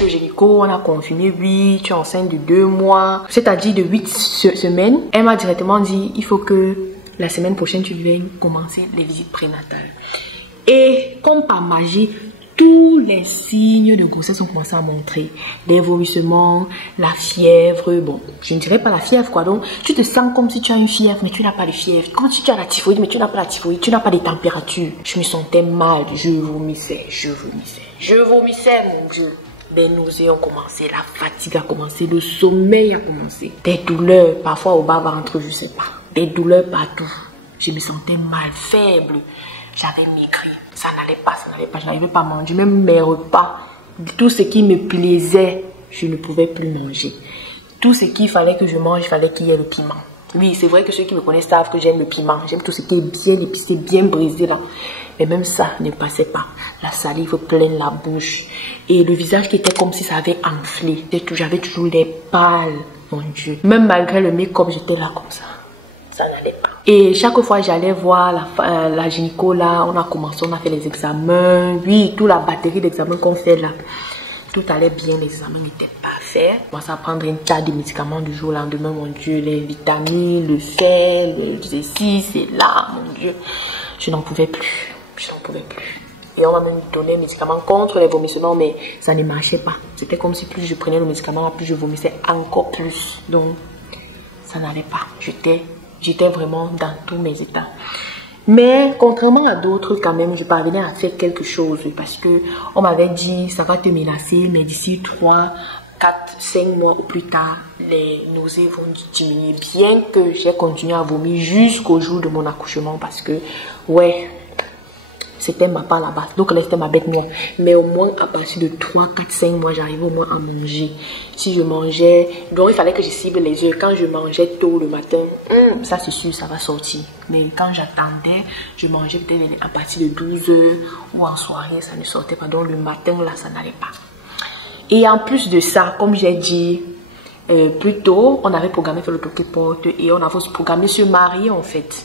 chez le gynéco, on a confirmé, oui, tu es enceinte de 2 mois. C'est-à-dire de 8 semaines. Elle m'a directement dit, il faut que la semaine prochaine, tu viennes commencer les visites prénatales. Et comme par magie, tous les signes de grossesse ont commencé à montrer. Les vomissements, la fièvre. Bon, je ne dirais pas la fièvre, quoi. Donc, tu te sens comme si tu as une fièvre, mais tu n'as pas de fièvre. Quand tu as la typhoïde, mais tu n'as pas la typhoïde. Tu n'as pas de température. Je me sentais mal. Je vomissais. Mon Dieu. Les nausées ont commencé, la fatigue a commencé, le sommeil a commencé. Des douleurs, parfois au bas-ventre, je ne sais pas. Des douleurs partout. Je me sentais mal, faible. J'avais maigri. Ça n'allait pas, je n'arrivais pas à manger. Même mes repas, tout ce qui me plaisait, je ne pouvais plus manger. Tout ce qu'il fallait que je mange, il fallait qu'il y ait le piment. Oui, c'est vrai que ceux qui me connaissent savent que j'aime le piment. J'aime tout ce qui est bien épicé, bien brisé là. Mais même ça ne passait pas. La salive pleine la bouche. Et le visage qui était comme si ça avait enflé. J'avais toujours les pâles, mon Dieu. Même malgré le make-up, j'étais là comme ça. Ça n'allait pas. Et chaque fois j'allais voir la gynéco là, on a commencé, on a fait les examens. Oui, toute la batterie d'examens qu'on fait là. Tout allait bien, les examens n'étaient pas faits. On commençait à prendre une tas de médicaments du jour au lendemain, mon Dieu. Les vitamines, le fer, ceci, c'est là, mon Dieu. Je n'en pouvais plus. Et on m'a même donné un médicament contre les vomissements, mais ça ne marchait pas. C'était comme si plus je prenais le médicament, plus je vomissais encore plus. Donc, ça n'allait pas. J'étais vraiment dans tous mes états. Mais contrairement à d'autres, quand même, je parvenais à faire quelque chose parce que on m'avait dit, ça va te menacer, mais d'ici 3, 4, 5 mois ou plus tard, les nausées vont diminuer. Bien que j'ai continué à vomir jusqu'au jour de mon accouchement parce que, ouais, c'était ma part là-bas. Donc là, c'était ma bête noire. Mais au moins, à partir de 3, 4, 5 mois, j'arrivais au moins à manger. Si je mangeais... Donc, il fallait que je cible les heures. Quand je mangeais tôt le matin, ça c'est sûr, ça va sortir. Mais quand j'attendais, je mangeais peut-être à partir de 12 heures ou en soirée, ça ne sortait pas. Donc, le matin, là, ça n'allait pas. Et en plus de ça, comme j'ai dit plus tôt, on avait programmé faire le toqué-porte et on avait aussi programmé se marier, en fait.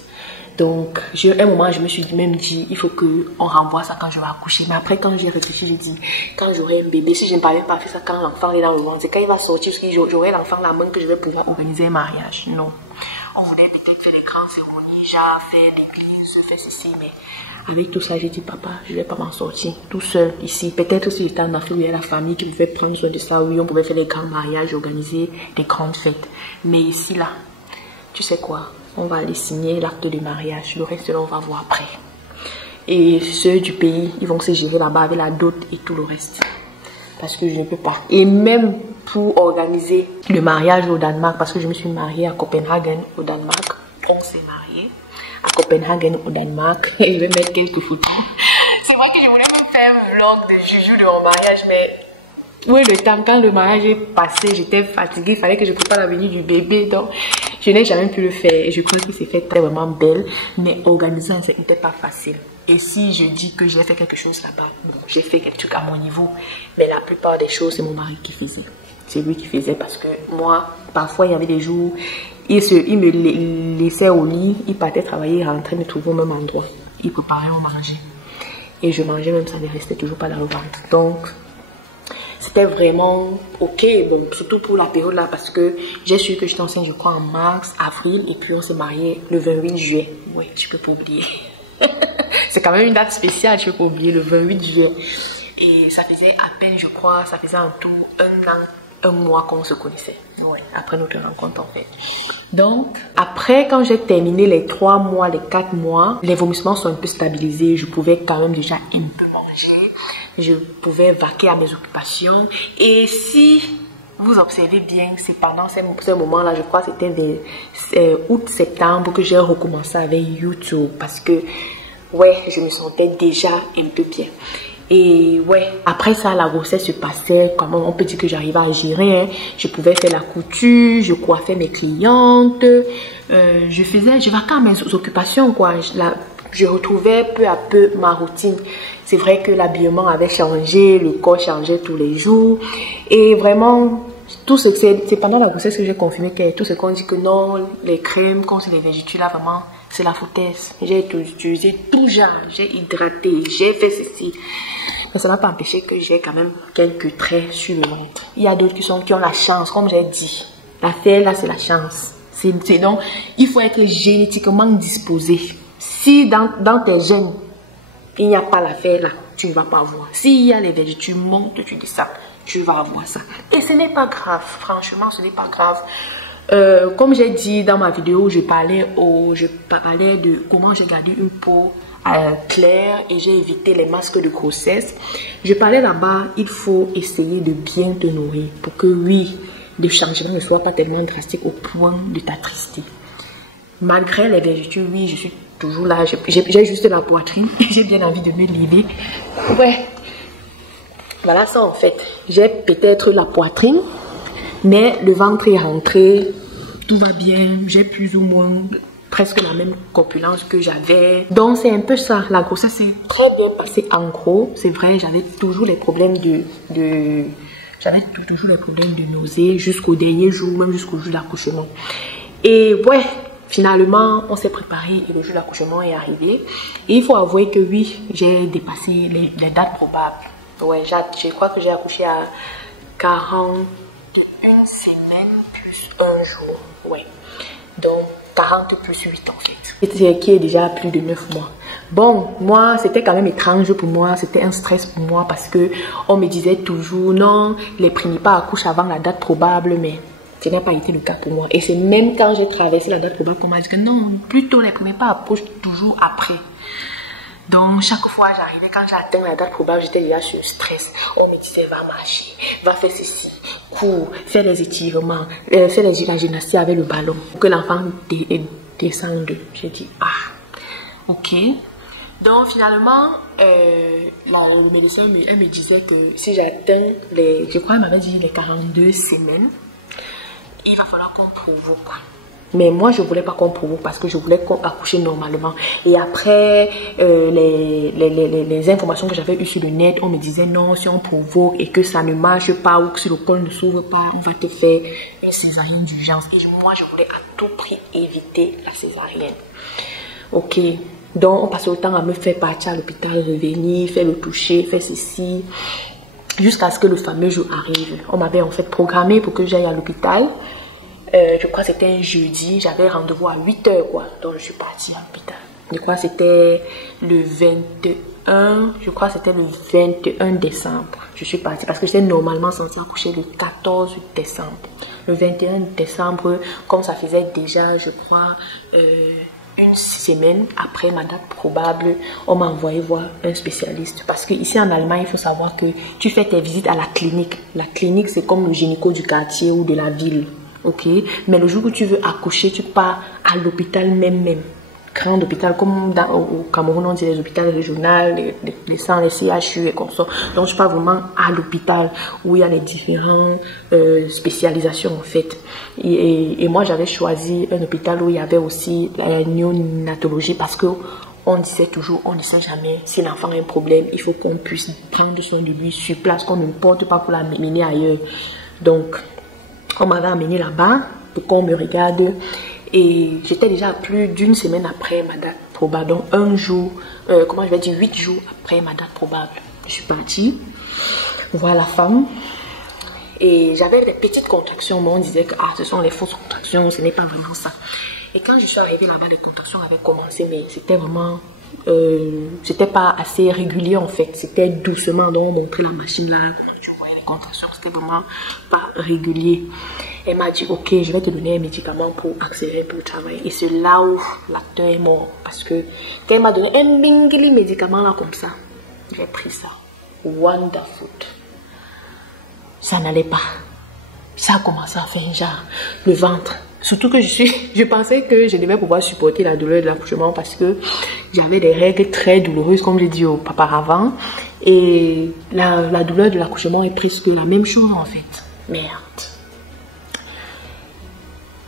Donc, à un moment, je me suis même dit, il faut qu'on renvoie ça quand je vais accoucher. Mais après, quand j'ai réfléchi, j'ai dit, quand j'aurai un bébé, si je ne parviens pas à faire ça quand l'enfant est dans le ventre, c'est quand il va sortir, parce que j'aurai l'enfant la main que je vais pouvoir organiser un mariage. Non. On voulait peut-être faire des grandes cérémonies, genre faire l'église, faire ceci, mais avec tout ça, j'ai dit, papa, je ne vais pas m'en sortir tout seul ici. Peut-être si j'étais en Afrique où il y a la famille qui pouvait prendre soin de ça, oui, on pouvait faire des grands mariages, organiser des grandes fêtes. Mais ici, là, tu sais quoi? On va aller signer l'acte de mariage. Le reste, là, on va voir après. Et ceux du pays, ils vont se gérer là-bas avec la dot et tout le reste. Parce que je ne peux pas. Et même pour organiser le mariage au Danemark, parce que je me suis mariée à Copenhague, au Danemark. On s'est mariés à Copenhague, au Danemark. Et je vais mettre quelques photos. C'est vrai que je voulais me faire un vlog de Juju de mon mariage, mais... Oui, le temps, quand le mariage est passé, j'étais fatiguée, il fallait que je prépare la venue du bébé, donc je n'ai jamais pu le faire. Et je crois que c'est fait très vraiment belle, mais organiser, ce n'était pas facile. Et si je dis que j'ai fait quelque chose là-bas, bon, j'ai fait quelque chose à mon niveau, mais la plupart des choses, c'est mon mari qui faisait. C'est lui qui faisait parce que moi, parfois, il y avait des jours, il me laissait au lit, il partait travailler, il rentrait, me trouvait au même endroit. Il préparait, on mangeait. Et je mangeais même, ça ne restait toujours pas dans le ventre. Donc... c'était vraiment ok, bon, surtout pour la période là, parce que j'ai su que j'étais enceinte, je crois, en mars, avril, et puis on s'est marié le 28 juillet. Ouais, je peux pas oublier. C'est quand même une date spéciale, je peux pas oublier, le 28 juillet. Et ça faisait à peine, je crois, ça faisait en tout 1 an, 1 mois qu'on se connaissait. Ouais, après notre rencontre en fait. Donc, après, quand j'ai terminé les 3 mois, les 4 mois, les vomissements sont un peu stabilisés, je pouvais quand même déjà un peu manger. Je pouvais vaquer à mes occupations. Et si vous observez bien, c'est pendant ces moments-là, je crois que c'était août-septembre que j'ai recommencé avec YouTube. Parce que, ouais, je me sentais déjà un peu bien. Et ouais, après ça, la grossesse se passait, comment on peut dire que j'arrivais à gérer. Hein. Je pouvais faire la couture, je coiffais mes clientes. Je vaquais à mes occupations, quoi. Je retrouvais peu à peu ma routine. C'est vrai que l'habillement avait changé, le corps changeait tous les jours. Et vraiment, c'est pendant la grossesse que j'ai confirmé que tout ce qu'on dit que non, les crèmes, contre les végétudes, là, vraiment, c'est la foutaise. J'ai utilisé tout genre, j'ai hydraté, j'ai fait ceci. Mais ça n'a pas empêché que j'ai quand même quelques traits sur le ventre. Il y a d'autres qui ont la chance, comme j'ai dit. L'affaire là, c'est la chance. Donc, il faut être génétiquement disposé. Si dans tes gènes, il n'y a pas l'affaire là, tu ne vas pas voir. S'il y a les vertus, tu montes, tu descends, tu vas avoir ça. Et ce n'est pas grave, franchement, ce n'est pas grave. Comme j'ai dit dans ma vidéo, je parlais de comment j'ai gardé une peau claire et j'ai évité les masques de grossesse. Je parlais là-bas, il faut essayer de bien te nourrir pour que oui, le changement ne soit pas tellement drastique au point de t'attrister. Malgré les vertus, oui, je suis toujours là. J'ai juste la poitrine. J'ai bien envie de me lever. Ouais. Voilà ça en fait. J'ai peut-être la poitrine, mais le ventre est rentré. Tout va bien. J'ai plus ou moins presque la même corpulence que j'avais. Donc c'est un peu ça. La grossesse s'est très bien passée en gros. C'est vrai, j'avais toujours les problèmes j'avais toujours les problèmes de nausées jusqu'au dernier jour, même jusqu'au jour de l'accouchement. Et ouais, finalement, on s'est préparé et le jour de l'accouchement est arrivé. Et il faut avouer que oui, j'ai dépassé les dates probables. Ouais, je crois que j'ai accouché à 41 semaines plus un jour. Ouais, donc 40 plus 8 en fait. Qui est déjà plus de 9 mois. Bon, moi, c'était quand même étrange pour moi. C'était un stress pour moi parce que on me disait toujours non, les prévenez pas accouchent avant la date probable, mais ce n'a pas été le cas pour moi. Et c'est même quand j'ai traversé la date probable qu'on m'a dit que non, plutôt les prévenez pas accouchent toujours après. Donc, chaque fois j'arrivais, quand j'atteins la date probable, j'étais déjà sur le stress. On me disait, va marcher, va faire ceci, cours, faire les étirements, faire la gymnastique avec le ballon, pour que l'enfant descende. J'ai dit, ah, ok. Donc, finalement, le médecin me disait que si j'atteins je crois qu'il m'avait dit les 42 semaines, il va falloir qu'on provoque. Mais moi, je ne voulais pas qu'on provoque parce que je voulais qu'on accouche normalement. Et après, les informations que j'avais eues sur le net, on me disait non, si on provoque et que ça ne marche pas ou que si le col ne s'ouvre pas, on va te faire une césarienne d'urgence. Et moi, je voulais à tout prix éviter la césarienne. Ok. Donc, on passait autant à me faire partir à l'hôpital, revenir, faire le toucher, faire ceci, jusqu'à ce que le fameux jour arrive. On m'avait en fait programmé pour que j'aille à l'hôpital. Je crois que c'était un jeudi, j'avais rendez-vous à 8 h quoi. Donc, je suis partie à l'hôpital. Je crois que c'était le 21 décembre. Je suis partie parce que j'étais normalement censée accoucher le 14 décembre. Le 21 décembre, comme ça faisait déjà, je crois, une semaine après ma date probable, on m'a envoyé voir un spécialiste. Parce qu'ici en Allemagne, il faut savoir que tu fais tes visites à la clinique. La clinique, c'est comme le gynéco du quartier ou de la ville. Ok, mais le jour où tu veux accoucher, tu pars à l'hôpital même. Grand hôpital, comme au Cameroun, on dit les hôpitaux régionaux, les centres, les CHU et comme ça. Donc, je pars vraiment à l'hôpital où il y a les différentes spécialisations en fait. Et moi, j'avais choisi un hôpital où il y avait aussi la néonatologie parce que on disait toujours, on ne sait jamais si l'enfant a un problème. Il faut qu'on puisse prendre soin de lui sur place, qu'on ne porte pas pour l'amener ailleurs. Donc, on m'avait amené là-bas pour qu'on me regarde et j'étais déjà plus d'une semaine après ma date probable, donc un jour, 8 jours après ma date probable. Je suis partie voir la femme et j'avais des petites contractions, mais on disait que ce sont les fausses contractions, ce n'est pas vraiment ça. Et quand je suis arrivée là-bas, les contractions avaient commencé, mais c'était vraiment, c'était pas assez régulier en fait, c'était doucement, donc on montrait la machine là. Contraction, c'était vraiment pas régulier. Elle m'a dit ok, je vais te donner un médicament pour accélérer pour le travail. Et c'est là où l'acteur est mort parce que quand elle m'a donné un bingli médicament là comme ça, j'ai pris ça. Wonderful. Ça n'allait pas. Ça a commencé à faire genre le ventre. Surtout que je pensais que je devais pouvoir supporter la douleur de l'accouchement parce que j'avais des règles très douloureuses comme j'ai dit auparavant. Et la douleur de l'accouchement est presque la même chose en fait. Merde.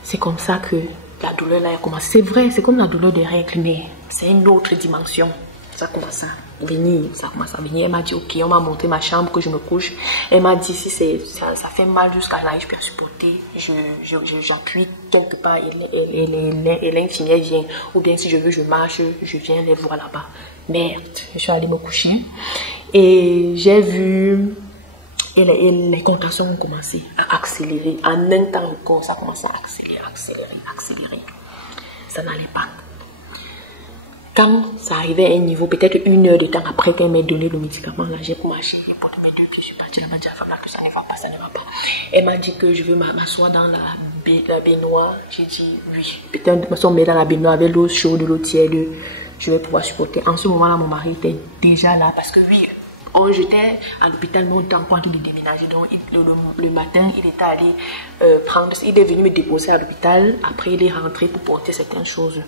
C'est comme ça que la douleur là a commencé. C'est vrai, c'est comme la douleur des règles, mais c'est une autre dimension. Ça commence à venir, Elle m'a dit ok, on m'a montré ma chambre que je me couche. Elle m'a dit si ça fait mal jusqu'à là, je peux supporter. J'appuie quelque part et l'infirmière vient. Ou bien si je veux, je marche, je viens les voir là-bas. Merde, je suis allée me coucher. Et j'ai vu, et les contractions ont commencé à accélérer. En un temps encore, ça a commencé à accélérer. Ça n'allait pas. Quand ça arrivait à un niveau, peut-être 1 heure de temps après qu'elle m'ait donné le médicament, là, j'ai marché, j'ai porté mes 2 pieds, je suis partie, elle m'a dit à Fabla que ça ne va pas. Elle m'a dit que je veux m'asseoir dans la baignoire. J'ai dit oui. Peut-être me mettre dans la baignoire avec l'eau chaude, l'eau tiède, je vais pouvoir supporter. En ce moment-là, mon mari était déjà là parce que oui, j'étais à l'hôpital, mais on était encore en train de déménager. Donc le matin, il était allé il est venu me déposer à l'hôpital. Après, il est rentré pour porter certaines choses.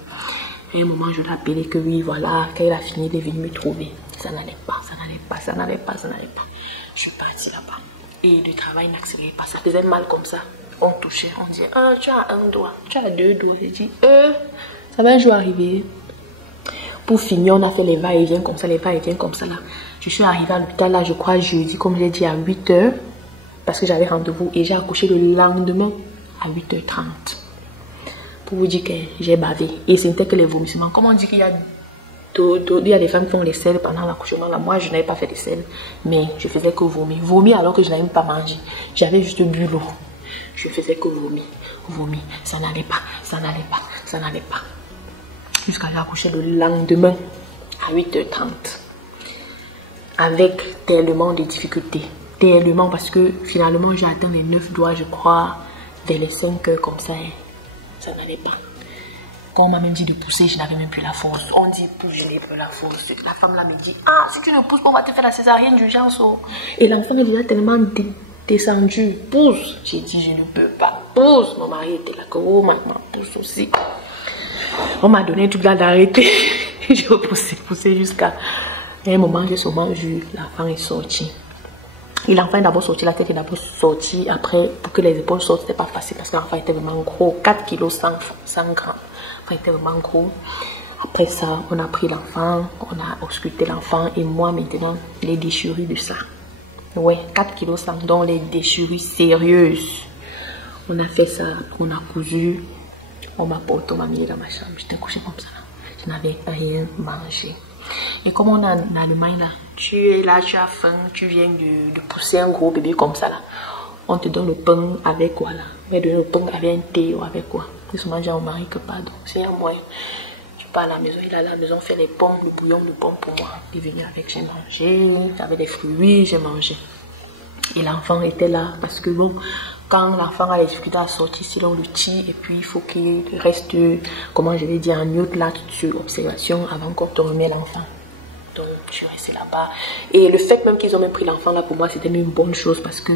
À un moment, je l'ai appelé que oui, voilà, quand il a fini, il est venu me trouver. Ça n'allait pas. Je suis partie là-bas. Et le travail n'accélérait pas. Ça faisait mal comme ça. On touchait, on disait, ah, tu as 1 doigt, tu as 2 doigts. J'ai dit, ça va un jour arriver. Pour finir, on a fait les va-et-vient comme ça, là. Je suis arrivée à l'hôpital, là, je crois, jeudi, comme j'ai dit, à 8 h. Parce que j'avais rendez-vous. Et j'ai accouché le lendemain à 8 h 30. Pour vous dire que j'ai bavé. Et ce n'était que les vomissements. Comme on dit qu'il y a des femmes qui font les selles pendant l'accouchement. Moi, je n'avais pas fait les selles. Mais je faisais que vomir. Vomir alors que je n'avais même pas mangé. J'avais juste bu l'eau. Je faisais que vomir. Ça n'allait pas. Jusqu'à l'accoucher le lendemain à 8 h 30. Avec tellement de difficultés. Tellement parce que finalement, j'ai atteint les 9 doigts, je crois, vers les 5 heures comme ça. Ça n'allait pas. Quand on m'a même dit de pousser, je n'avais même plus la force. On dit pousse, je n'ai plus la force. La femme là me dit, ah, si tu ne pousses pas, on va te faire la césarienne d'urgence. Oh. Et l'enfant est déjà tellement descendu. Pousse. J'ai dit, je ne peux pas. Pousse. Mon mari était là, que oh, maman, pousse aussi. On m'a donné tout là d'arrêter. J'ai poussé jusqu'à un moment, j'ai seulement vu l'enfant est sorti. Et l'enfant est d'abord sorti, la tête est d'abord sortie. Après, pour que les épaules sortent, c'était pas facile parce que l'enfant était vraiment gros. 4 kg 100 grammes. L'enfant était vraiment gros. Après ça, on a pris l'enfant, on a ausculté l'enfant et moi maintenant, les déchirures de ça. Ouais, 4 kg 100, donc les déchirures sérieuses. On a fait ça, on a cousu. On m'a porté, on m'a mis dans ma chambre. J'étais couchée comme ça. Je n'avais rien mangé. Et comme on est en Allemagne là, tu es là, tu as faim, tu viens de pousser un gros bébé comme ça là. On te donne le pain avec quoi là? On te donne le pain avec un thé ou avec quoi? Plus souvent j'ai un mari que pas, donc c'est un moyen. Je pars à la maison, il est à la maison, fait les pommes, le bouillon de pommes pour moi. Il est venu avec, j'ai mangé, avec des fruits, j'ai mangé. Et l'enfant était là parce que bon, quand l'enfant a les difficultés à sortir, si l'on le tire et puis il faut qu'il reste, comment je vais dire, en mute là, sur observation avant qu'on te remette l'enfant. Donc tu restes là-bas. Et le fait même qu'ils ont même pris l'enfant là, pour moi, c'était même une bonne chose parce que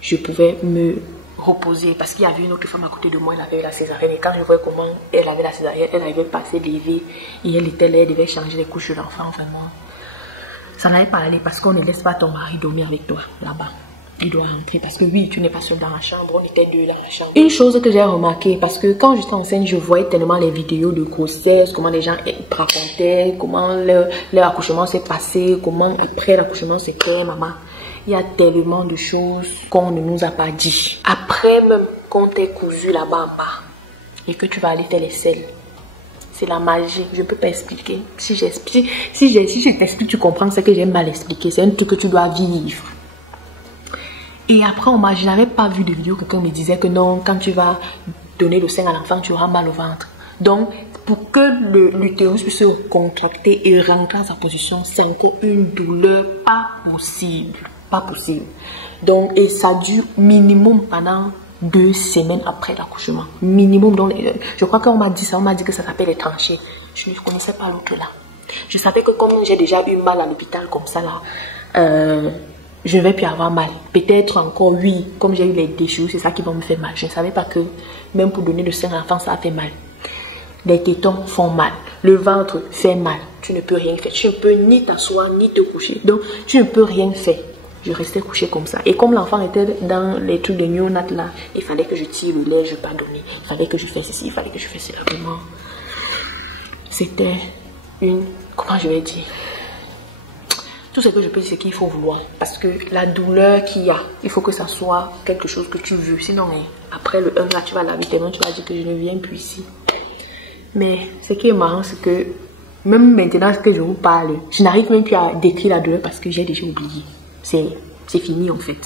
je pouvais me reposer. Parce qu'il y avait une autre femme à côté de moi, elle avait la césarienne. Et quand je voyais comment elle avait la césarienne, elle n'arrivait pas à se lever. Et elle était là, elle devait changer les couches de l'enfant, vraiment. Ça n'allait pas aller parce qu'on ne laisse pas ton mari dormir avec toi là-bas. Il doit rentrer parce que oui, tu n'es pas seul dans la chambre, on était 2 dans la chambre. Une chose que j'ai remarqué, parce que quand j'étais enceinte, je voyais tellement les vidéos de grossesse, comment les gens racontaient, comment leur accouchement s'est passé, comment après l'accouchement c'est fait, maman. Il y a tellement de choses qu'on ne nous a pas dit. Après même qu'on t'ait cousu là-bas en bas et que tu vas aller faire les selles. C'est la magie, je ne peux pas expliquer. Si je t'explique, tu comprends ce que j'ai mal expliqué. C'est un truc que tu dois vivre. Et après, je n'avais pas vu de vidéo, quelqu'un me disait que non, quand tu vas donner le sein à l'enfant, tu auras mal au ventre. Donc, pour que l'utérus puisse se contracter et rentrer en sa position, c'est encore une douleur pas possible. Pas possible. Donc, et ça dure minimum pendant 2 semaines après l'accouchement. Minimum. Donc, je crois qu'on m'a dit ça, on m'a dit que ça s'appelle les tranchées. Je ne connaissais pas l'autre là. Je savais que comme j'ai déjà eu mal à l'hôpital comme ça là, je ne vais plus avoir mal. Peut-être encore, oui, comme j'ai eu les déchirures, c'est ça qui va me faire mal. Je ne savais pas que même pour donner le sein à l'enfant, ça fait mal. Les tétons font mal. Le ventre fait mal. Tu ne peux rien faire. Tu ne peux ni t'asseoir, ni te coucher. Donc, tu ne peux rien faire. Je restais couchée comme ça. Et comme l'enfant était dans les trucs de néonat là, il fallait que je tire le lait, je ne vais pas donner. Il fallait que je fasse ceci, il fallait que je fasse cela. Vraiment, c'était une... Comment je vais dire? Tout ce que je peux dire, c'est qu'il faut vouloir. Parce que la douleur qu'il y a, il faut que ça soit quelque chose que tu veux. Sinon, après le 1 là, tu vas la vite, tu vas dire que je ne viens plus ici. Mais ce qui est marrant, c'est que Même maintenant que je vous parle, je n'arrive même plus à décrire la douleur parce que j'ai déjà oublié. C'est fini en fait.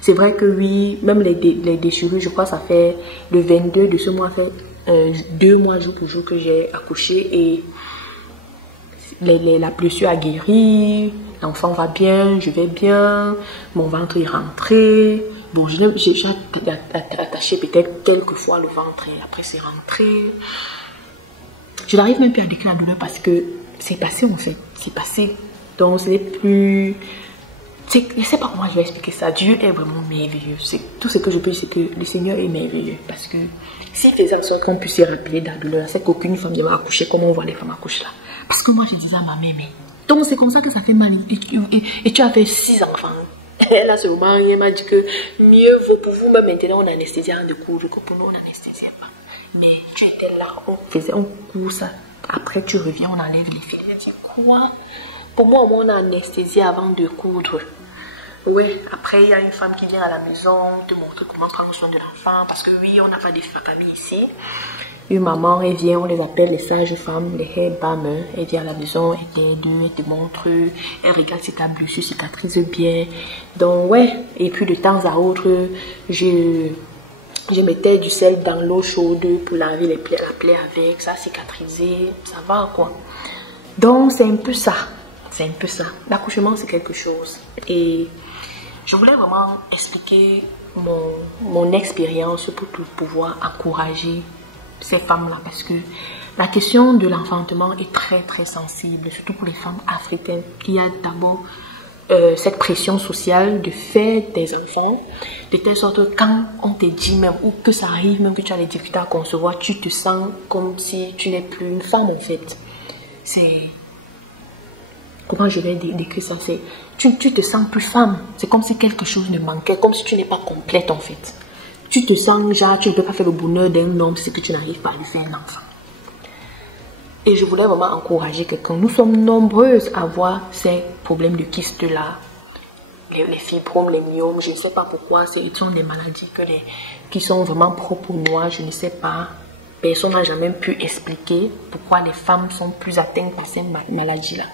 C'est vrai que oui, même les déchirures, je crois que ça fait le 22 de ce mois, ça fait 2 mois jour pour jour que j'ai accouché et la blessure a guéri, l'enfant va bien, je vais bien, mon ventre est rentré. Bon, j'ai attaché peut-être quelques fois le ventre et après c'est rentré. Je n'arrive même plus à décrire la douleur parce que c'est passé en fait, c'est passé. Donc ce n'est plus... Je ne sais pas comment je vais expliquer ça. Dieu est vraiment merveilleux. Tout ce que je peux dire, c'est que le Seigneur est merveilleux. Parce que s'il faisait en sorte qu'on puisse se rappeler de la douleur, c'est qu'aucune femme ne va accoucher comme on voit les femmes accoucher là. Parce que moi, je disais à ma mère, mais... Donc c'est comme ça que ça fait mal. Et tu as fait 6 enfants. Elle a seulement rien m'a dit que mieux vaut pour vous, même maintenant, on anesthésie en de cours, que pour nous, on n'anesthésie pas. Mais tu étais là, on court ça. Après, tu reviens, on enlève les fils. Je dis, quoi? Pour moi, on a anesthésie avant de coudre. Ouais, après, il y a une femme qui vient à la maison te montrer comment prendre soin de l'enfant. Parce que oui, on n'a pas de famille ici. Une maman, elle vient, on les appelle les sages-femmes, les hebammes. Elle vient à la maison, elle t'aide, elle te montre, elle regarde si ta blessure cicatrise bien. Donc, ouais, et puis de temps à autre, je mettais du sel dans l'eau chaude pour laver la plaie avec, ça cicatrisait, ça va quoi. Donc, c'est un peu ça. C'est un peu ça. L'accouchement, c'est quelque chose. Et je voulais vraiment expliquer mon expérience pour pouvoir encourager ces femmes-là. Parce que la question de l'enfantement est très, très sensible. Surtout pour les femmes africaines. Il y a d'abord cette pression sociale de faire des enfants. De telle sorte que quand on te dit même, ou que ça arrive, même que tu as des difficultés à concevoir, tu te sens comme si tu n'es plus une femme en fait. C'est... Comment je vais décrire ça? Tu te sens plus femme. C'est comme si quelque chose ne manquait, comme si tu n'es pas complète en fait. Tu te sens genre, tu ne peux pas faire le bonheur d'un homme si que tu n'arrives pas à lui faire un enfant. Et je voulais vraiment encourager quelqu'un. Nous sommes nombreuses à avoir ces problèmes de kystes là. Les fibromes, les myomes, je ne sais pas pourquoi. Ce sont des maladies qui sont vraiment propres aux noirs, je ne sais pas. Personne n'a jamais pu expliquer pourquoi les femmes sont plus atteintes par ces maladies-là.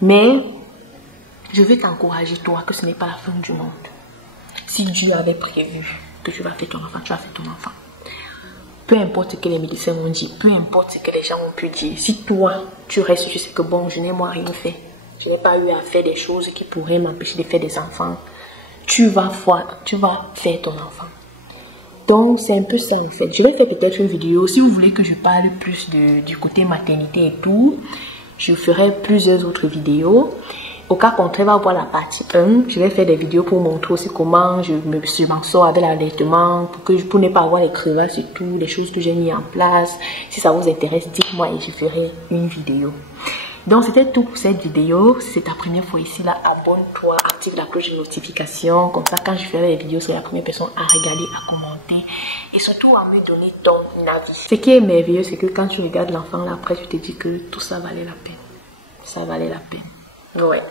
Mais je veux t'encourager, toi, que ce n'est pas la fin du monde. Si Dieu avait prévu que tu vas faire ton enfant, tu vas faire ton enfant. Peu importe ce que les médecins ont dit, peu importe ce que les gens ont pu dire. Si toi, tu restes, tu sais que bon, je n'ai moi rien fait. Je n'ai pas eu à faire des choses qui pourraient m'empêcher de faire des enfants. Tu vas faire ton enfant. Donc, c'est un peu ça en fait. Je vais faire peut-être une vidéo. Si vous voulez que je parle plus du côté maternité et tout, je ferai plusieurs autres vidéos. Au cas contraire, on va voir la partie 1. Je vais faire des vidéos pour montrer aussi comment je m'en sors avec l'allaitement, pour ne pas avoir les crevasses et tout, les choses que j'ai mis en place. Si ça vous intéresse, dites-moi et je ferai une vidéo. Donc, c'était tout pour cette vidéo. Si c'est ta première fois ici, là, abonne-toi, active la cloche de notification. Comme ça, quand je ferai les vidéos, c'est la première personne à regarder, à commenter. Et surtout, à me donner ton avis. Ce qui est merveilleux, c'est que quand tu regardes l'enfant, là, après, tu te dis que tout ça valait la peine. Ça valait la peine. Ouais.